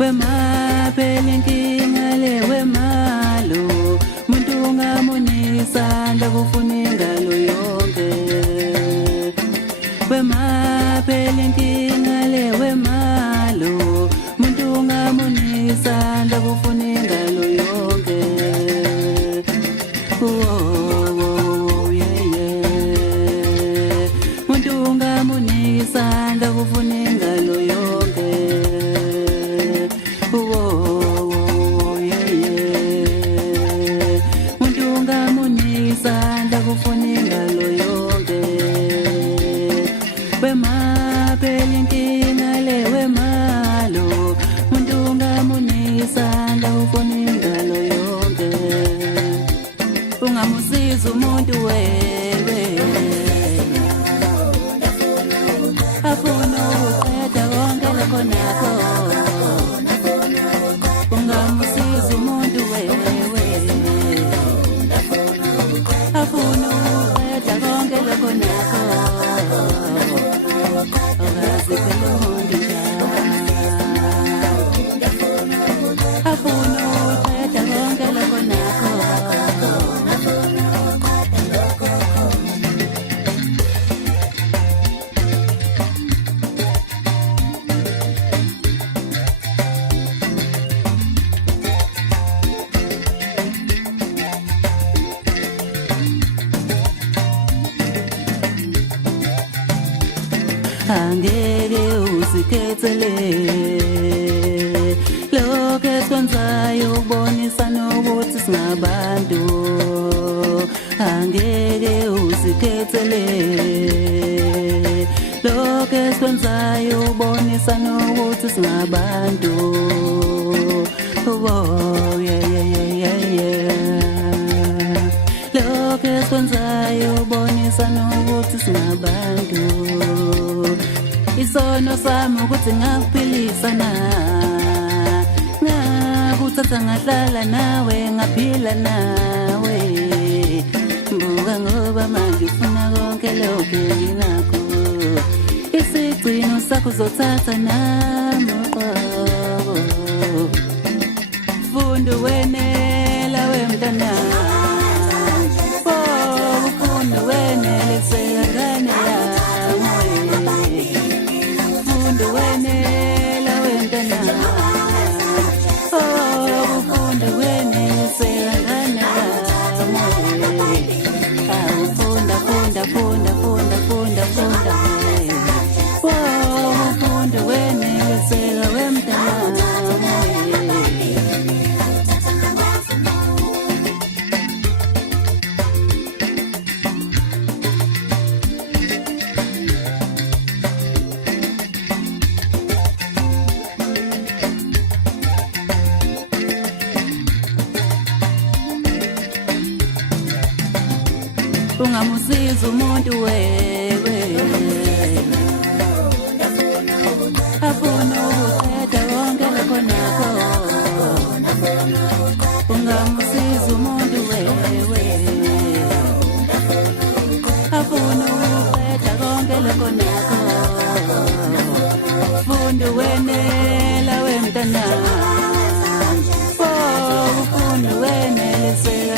Wema pelinkinga le wemalo muntu ungamonisa ndakufuna ingalo yonke wema pelinkinga le wemalo muntu ungamonisa ndakufuna ingalo yonke oh yeah yeah muntu ungamonisa ndakufuna ingalo yonke ndakufuna ingalo yonke wema pelinkinga le wemalo muntu ungamonisa ndakufuna ingalo yonke ungamusiza umuntu wewe afuna ukuqeda konke lokho nakho ungamusiza umuntu wewe afuna ukuqeda konke lokho nakho akaziphele umuntu afuna ukuqeda konke lokho nakho angeke uzikhethele lokho esikwenzayo ukubonisa nokuthi singabantu angeke uzikhethele lokho esikwenzayo ukubonisa nokuthi singabantu oh yeah lokho esikwenzayo ukubonisa nokuthi singabantu isono sami ukuthi ngakuphilisa na ngakuthatha ngahlala nawe ngaphila nawe mbuka ngoba manje ufuna konke lokho nginakho isigcino sakho uzothatha nami funda wenela wemntana ufunda wenele sekangane wenela wentana ufunda wenele sekangane funda ufunda wenele seka wemntana ungamusiza umuntu wewe afuna ukuqeda konke lokho nakho ungamusiza umuntu wewe afuna ukuqeda konke lokho nakho funda wenela wemntana ufunda wenele seka